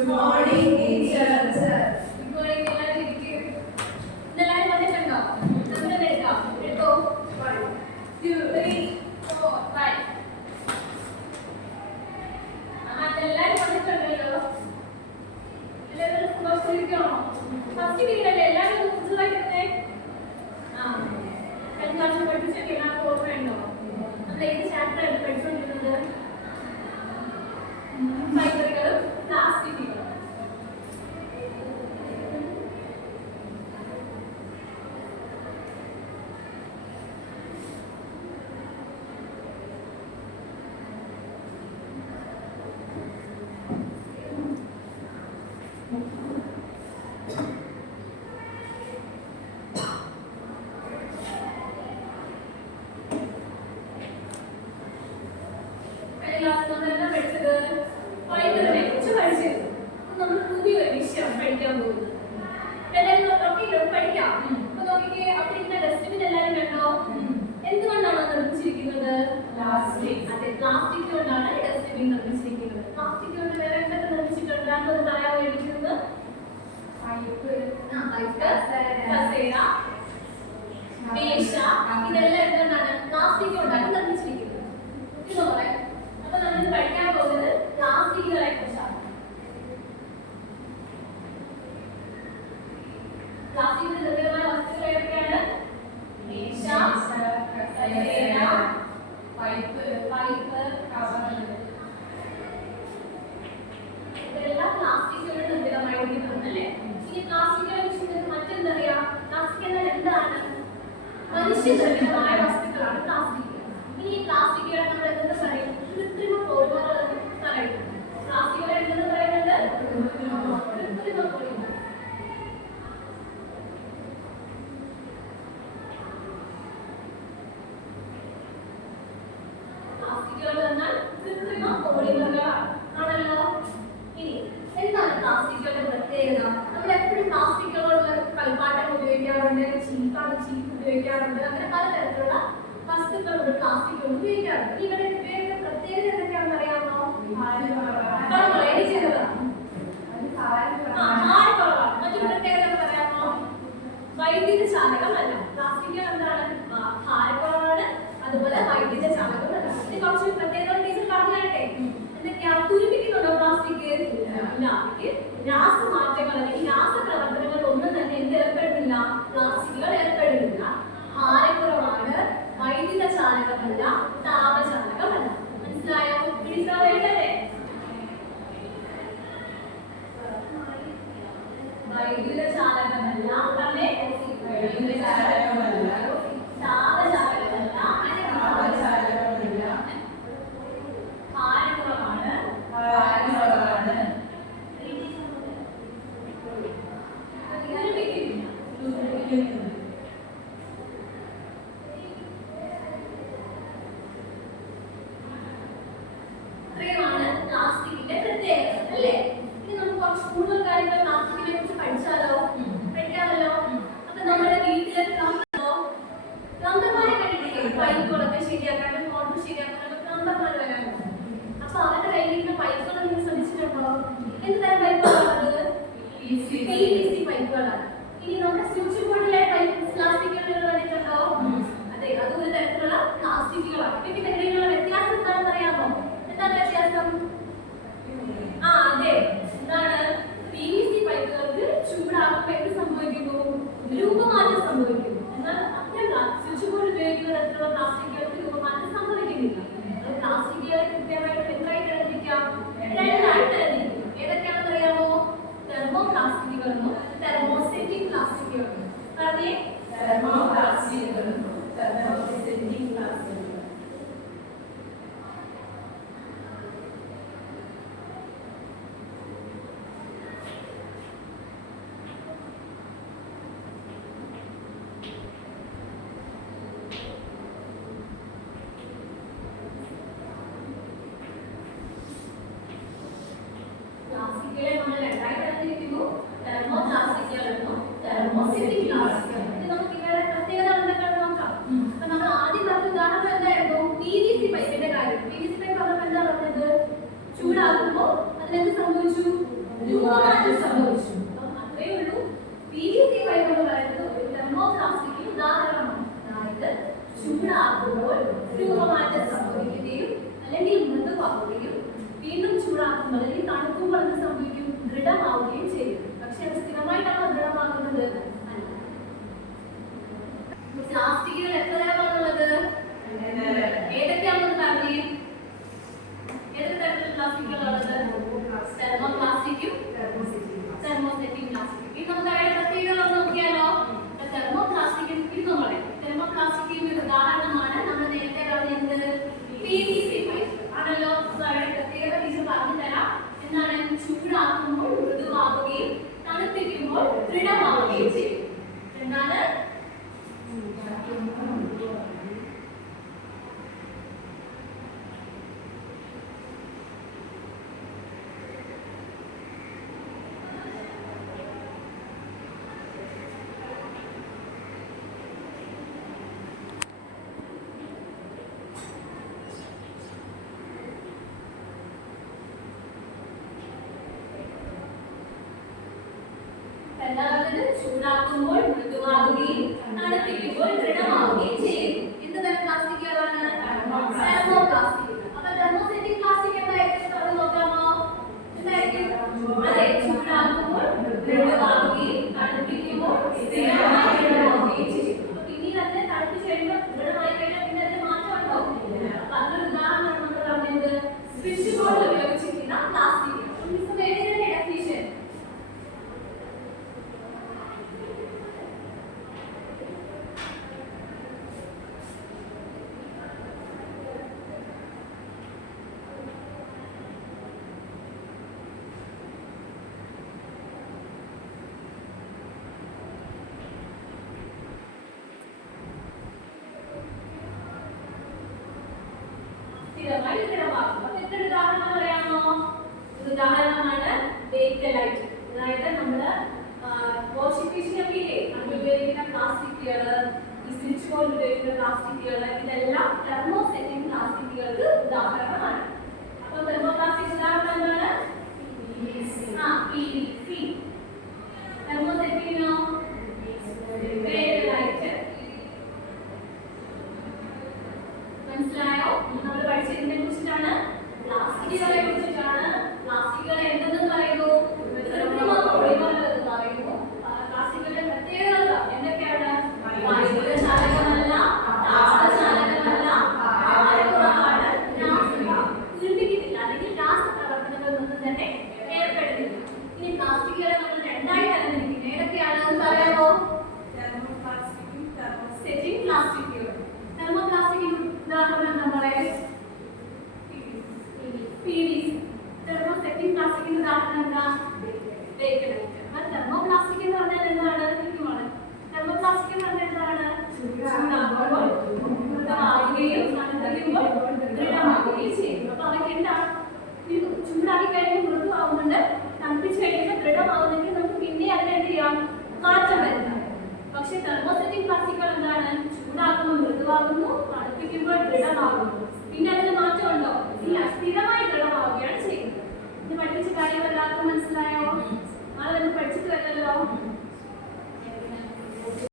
Good morning, teacher. Good morning, എല്ലാവരും. ഇന്നെല്ലാവരും വന്നിട്ടുണ്ടോ? നമുക്ക് എടുക്കാം. എടുത്തോ. 1, 2, 3, 4, 5. എല്ലാവരും വന്നിട്ടുണ്ടല്ലോ. എല്ലാവരും സന്തോഷിച്ചിരിക്കണോ? ഫസ്റ്റ് പീരീഡ് അല്ലേ? എല്ലാവരും പുതുതായിട്ടേ കഴിഞ്ഞ പ്രാവശ്യം പഠിപ്പിച്ചൊക്കെ എല്ലാവർക്കും ഓർമ്മയുണ്ടോ? നമ്മൾ ഏത് ചാപ്റ്റർ ആണ് പഠിച്ചുകൊണ്ടിരുന്നത്? ഫൈബറുകളും പ്ലാസ്റ്റിക്കുകളും. നമ്മൾ പുതിയൊരു വിഷയം പഠിക്കാൻ പോകുന്നത്. പഠിക്കാം. അപ്പൊ നോക്കിക്കേ, അവിടെ ഇങ്ങനെ ഡസ്റ്റ്ബിൻ എല്ലാവരും കണ്ടോ? എന്തുകൊണ്ടാണ് നിർമ്മിച്ചിരിക്കുന്നത്? പ്ലാസ്റ്റിക്. അതെ, പ്ലാസ്റ്റിക് കൊണ്ടാണ് ഡസ്റ്റ്ബിൻ നിർമ്മിച്ചിരിക്കുന്നത്. പ്ലാസ്റ്റിക് കൊണ്ട് വേറെ എന്തൊക്കെ നിർമ്മിച്ചിട്ടുണ്ട്? അത് പറയാൻ വേണ്ടിയിരിക്കുന്നത് കസേര, മേശ, ഇതെല്ലാം എന്തുകൊണ്ടാണ്? പ്ലാസ്റ്റിക് കൊണ്ടാണ് നിർമ്മിച്ചിരിക്കുന്നത്. ഇതുപോലെ അപ്പൊ നമ്മൾ പഠിക്കാൻ പോകുന്നത് പ്ലാസ്റ്റിക്കുകളെ കുറിച്ചാണ്. പ്ലാസ്റ്റിക് നിർമ്മിതമായ വസ്തുക്കൾ ഏതൊക്കെയാണ്? മേശ, കസേര, പൈപ്പ്, ഇതെല്ലാം പ്ലാസ്റ്റിക് കൊണ്ട് നിർമ്മിതമായിരിക്കുന്നു അല്ലേ? ഇനി പ്ലാസ്റ്റിക്കിനെ കുറിച്ച് മറ്റെന്തറിയാം? പ്ലാസ്റ്റിക് എന്നാൽ എന്താണ്? മനുഷ്യനിർമ്മിതമായ വസ്തുക്കളാണ് പ്ലാസ്റ്റിക്. ഇനി പ്ലാസ്റ്റിക്കുകളെ നമ്മൾ എന്തെന്ന് പറയും? കൃത്രിമ പോളിമറുകൾ എന്ന് പറയുന്നു. പ്ലാസ്റ്റിക്കുകളെ എന്തെന്ന് പറയുന്നത്? കൃത്രിമ പോളിമർ. പ്ലാസ്റ്റിക്കുകൾ എന്നാൽ കൃത്രിമ പോളിമറുകളാണ് ആണല്ലോ. ഇനി എന്താണ് പ്ലാസ്റ്റിക്കുകളുടെ പ്രത്യേകത? നമ്മൾ എപ്പോഴും പ്ലാസ്റ്റിക്കുകളുള്ള കളിപ്പാട്ടങ്ങൾ ഉപയോഗിക്കാറുണ്ട്, ചീപ്പ് ഉപയോഗിക്കാറുണ്ട്, അങ്ങനെ പലതരത്തിലുള്ള വസ്തുക്കളോട് പ്ലാസ്റ്റിക് ഉപയോഗിക്കാറുണ്ട്. ഇവിടെ ഉപയോഗിക്കുന്ന പ്രത്യേകത എന്തൊക്കെയാണെന്ന് അറിയാമോ? മറ്റൊരു പ്രത്യേകത പറയാമോ? വൈദ്യുത ചാലകമല്ല. പ്ലാസ്റ്റിക് എന്താണ്? ഭാരക്കുറവാണ്, അതുപോലെ വൈദ്യുത ചാലകമല്ല. ഇത് കുറച്ച് പ്രത്യേകത ടീച്ചർ പറഞ്ഞു തരട്ടെ. എന്തൊക്കെയാ? തുരുമ്പിക്കുന്നുണ്ടോ പ്ലാസ്റ്റിക്? രാസമാറ്റങ്ങൾ അല്ലെങ്കിൽ രാസപ്രവർത്തനങ്ങൾ ഒന്നും തന്നെ എന്ത് ഏർപ്പെടുന്നില്ല? പ്ലാസ്റ്റിക്കുകൾ ഏർപ്പെടുന്നില്ല. ഭാരക്കുറവാണ്, വൈദ്യുത ചാലകമല്ല, താപചാലകമല്ല. മനസ്സിലായോ? പിടിച്ചോളേണ്ടല്ലേ? വൈദ്യുത ചാലകമല്ല, വൈദ്യുത ചാലകമല്ല, താപചാലകമല്ല, ഭാരക്കുറവാണ്, ഇത്രയുമാണ് പ്ലാസ്റ്റിക്കിന്റെ പ്രത്യേകത അല്ലേ? ഇനി നമുക്ക് കുറച്ച് കൂടുതൽ കാര്യങ്ങൾ പ്ലാസ്റ്റിക്കിനെ കുറിച്ച് പഠിച്ചാലോ? പഠിക്കാമല്ലോ. അപ്പൊ നമ്മുടെ വീട്ടിലെ പ്ലംബർമാരെ കണ്ടിട്ടില്ലേ? പൈപ്പുകളൊക്കെ ശരിയാക്കാനും മോട്ടർ ശരിയാക്കാനൊക്കെ പ്ലംബർമാർ വരാനുണ്ട്. അപ്പൊ അവരുടെ കയ്യിലിരിക്കുന്ന പൈപ്പുകൾ നിങ്ങൾ ശ്രദ്ധിച്ചിട്ടുണ്ടോ? എന്ത് തരം പൈപ്പുകളാണ്? PVC പൈപ്പുകളാണ്. ഇനി നമ്മുടെ സ്വിച്ച് ബോർഡിലെ പൈപ്പ് പ്ലാസ്റ്റിക്കുകൾ കണ്ടിട്ടുണ്ടോ? അതെ, അത് ഒരു തരത്തിലുള്ള പ്ലാസ്റ്റിക്കുകളാണ്. ഇതിന്റെ വ്യത്യാസം എന്താണെന്ന് അറിയാമോ? എന്താണ് വ്യത്യാസം? അതെ, എന്താണ്? PVC പൈപ്പുകൾക്ക് ചൂടാകുമ്പോൾ എന്ത് സംഭവിക്കുന്നു? രൂപമാറ്റം സംഭവിക്കുന്നു. എന്നാൽ അത്രയല്ല, സ്വിച്ച് ബോർഡ് ഉപയോഗിക്കുന്ന തരത്തിലുള്ള പ്ലാസ്റ്റിക്കുകൾക്ക് രൂപമാറ്റം സംഭവിക്കുന്നില്ല. പ്ലാസ്റ്റിക്കുകളെ കൃത്യമായിട്ട് എന്തായി തരംതിരിക്കാം? രണ്ടായി തരംതിരിക്കും. ഏതൊക്കെയാണെന്ന് അറിയാമോ? തെർമോ പ്ലാസ്റ്റിക്കുകളെന്നും തെർമോസെറ്റിക് പ്ലാസ്റ്റിക്കുകളെന്നും. പറഞ്ഞേ, തെർമോ പ്ലാസ്റ്റിക്കുകളെന്നും തെർമോസെറ്റിക് പ്ലാസ്റ്റിക്കുകൾ. പ്ലാസ്റ്റിക്കുകളെ നമ്മൾ രണ്ടായി തരംതിരിക്കുന്നു. തെർമോ പ്ലാസ്റ്റിക്കുകളെന്നും തെർമോസെറ്റിക് പ്ലാസ്റ്റിക്കുകൾ. നമുക്ക് ഇവരുടെ പ്രത്യേകത എന്തൊക്കെയാണെന്ന് നോക്കാം. അപ്പൊ നമ്മൾ ആദ്യം പറഞ്ഞ ഉദാഹരണം എന്തായിരുന്നു? PVC പൈപ്പിന്റെ കാര്യം. PVC പൈപ്പ് പറഞ്ഞപ്പോൾ എന്താ പറഞ്ഞത്? ചൂടാകുമ്പോൾ അതിനെന്ത് സംഭവിച്ചു? രൂപമാറ്റം സംഭവിച്ചു. അത്രയേ ഉള്ളൂ. PVC പൈപ്പ് എന്ന് പറയുന്നത് ഒരു തെർമോപ്ലാസ്റ്റിക്കിന് ഉദാഹരണമാണ്. അതായത് ചൂടാക്കുമ്പോൾ രൂപമാറ്റം സംഭവിക്കുകയും അല്ലെങ്കിൽ മൃദുവാകുകയും വീണ്ടും ചൂടാക്കുമ്പോൾ അല്ലെങ്കിൽ തണുക്കുമ്പോൾ എന്ത് സംഭവിക്കും? ദൃഢമാവുകയും ചെയ്യും. പക്ഷെ അത് സ്ഥിരമായിട്ടാണോ ദൃഢമാകുന്നത്? അല്ല. പ്ലാസ്റ്റിക്കുകൾ എത്ര തരമാണുള്ളത്? ഏതൊക്കെയാണെന്ന് പറഞ്ഞേ? ഏതൊക്കെ തരത്തിലുള്ള പ്ലാസ്റ്റിക്കുകളാണുള്ളത്? തെർമോപ്ലാസ്റ്റിക്കും തെർമോസെറ്റിക് പ്ലാസ്റ്റിക്. ഇനി നമുക്ക് അവയുടെ പ്രത്യേകതകൾ നോക്കിയാലോ? തെർമോപ്ലാസ്റ്റിക് എന്ന് പറയും. തെർമോപ്ലാസ്റ്റിക്കിന്റെ ഒരു ഉദാഹരണമാണ് നമ്മൾ നേരത്തെ പറഞ്ഞത് PVC പൈപ്പ് ആണല്ലോ. അവയുടെ പ്രത്യേകത ടീച്ചർ പറഞ്ഞു തരാം. എന്താണ്? ചൂടാക്കുമ്പോൾ മൃദുവാകുകയും തണുപ്പിക്കുമ്പോൾ ദൃഢമാവുകയും ചെയ്യും. എന്താണ്? ചൂടാക്കുമ്പോൾ മൃദുവാകുകയും തണുപ്പിക്കുമ്പോൾ ദൃഢമാവുകയും ചെയ്യും. എന്ത് തരം പ്ലാസ്റ്റിക്കുകളാണ്? തെർമോപ്ലാസ്റ്റിക്. അപ്പൊ തെർമോസെറ്റിക് പ്ലാസ്റ്റിക് എന്തായിരിക്കും അത് നോക്കാമോ? എന്തായിരിക്കും? അതെ, ചൂടാക്കുമ്പോൾ മൃദുവാകുകയും തണുപ്പിക്കുമ്പോൾ ദൃഢമാവുകയും ചെയ്യും. അപ്പൊ പിന്നീട് അതിനെ തണുപ്പിച്ച് കഴിയുമ്പോൾ ദൃഢമായി കഴിഞ്ഞാൽ പിന്നെ അതിന് മാറ്റമുണ്ടോ? അപ്പൊ അതിനൊരു ഉദാഹരണം നമ്മൾ പറഞ്ഞത് സ്വിച്ച് ബോർഡ് ഉപയോഗിച്ചിരിക്കുന്ന പ്ലാസ്റ്റിക്. ഡെഫിനിഷൻ ഉദാഹരണമാണ് ബേക്കലൈറ്റ്. അതായത് നമ്മള് വാഷിംഗ് മെഷീനൊക്കെ ഉപയോഗിക്കുന്ന പ്ലാസ്റ്റിക്കുകൾ, ഈ സ്വിച്ച് ബോർഡ് ഉപയോഗിക്കുന്ന പ്ലാസ്റ്റിക്കുകൾ, ഇതെല്ലാം തെർമോസെറ്റിക് പ്ലാസ്റ്റിക്കുകൾക്ക് ഉദാഹരണമാണ്. അപ്പൊ തെർമോപ്ലാസ്റ്റിക് ഉദാഹരണം എന്താണ്? PVC. തെർമോസെറ്റിക്കിനോ? ബേക്കലൈറ്റ്. മനസ്സിലായോ? നമ്മൾ പഠിച്ചതിനെ കുറിച്ചിട്ടാണ്, പ്ലാസ്റ്റിക്കുകളെ കുറിച്ചിട്ടാണ്. പ്ലാസ്റ്റിക്കുകളെ എന്തെന്ന് പറയുന്നു? പറയുന്നു. പ്ലാസ്റ്റിക്കുകളുടെ പ്രത്യേകതകൾ എന്തൊക്കെയാണ്? വൈദ്യുത ചാലകമല്ല, താപചാലകമല്ല, ഭാരക്കുറവാണ്, പൂരിപ്പിക്കുന്നില്ല അല്ലെങ്കിൽ രാസപ്രവർത്തനങ്ങളൊന്നും തന്നെ ഏർപ്പെടുന്നില്ല. ഇനി പ്ലാസ്റ്റിക്കുകളെ നമ്മൾ രണ്ടായി തരംതിരിക്കുന്നത് ഏതൊക്കെയാണെന്ന് പറയാമോ? തെർമോപ്ലാസ്റ്റിക്കും തെർമോസെറ്റിക് പ്ലാസ്റ്റിക്കുകളും. തെർമോപ്ലാസ്റ്റിക്കിന് ഉദാഹരണം നമ്മളെ PVC. തെർമോസെറ്റിക് പ്ലാസ്റ്റിക്കിന് ഉദാഹരണം എന്താ? ബേക്കലൈറ്റ്. തെർമോപ്ലാസ്റ്റിക് എന്ന് പറഞ്ഞാൽ എന്താണ്? തെർമോപ്ലാസ്റ്റിക് എന്ന് പറഞ്ഞാൽ എന്താണ്? ചൂടാകുമ്പോൾ മൃദുവാകുകയും തണുപ്പിക്കുമ്പോൾ ദൃഢമാവുകയും ചെയ്യും. അപ്പൊ അവയ്ക്ക് എന്താണ്? ചൂടാക്കി കഴിയുമ്പോൾ മൃദുവാകുന്നുണ്ട്, തണുപ്പിച്ച് കഴിയുമ്പോൾ ദൃഢമാവുന്നെങ്കിൽ നമുക്ക് പിന്നെ അതിനെ എന്ത് ചെയ്യാം? മാറ്റം വരുത്താം. പക്ഷെ തെർമോസെറ്റിക് പ്ലാസ്റ്റിക്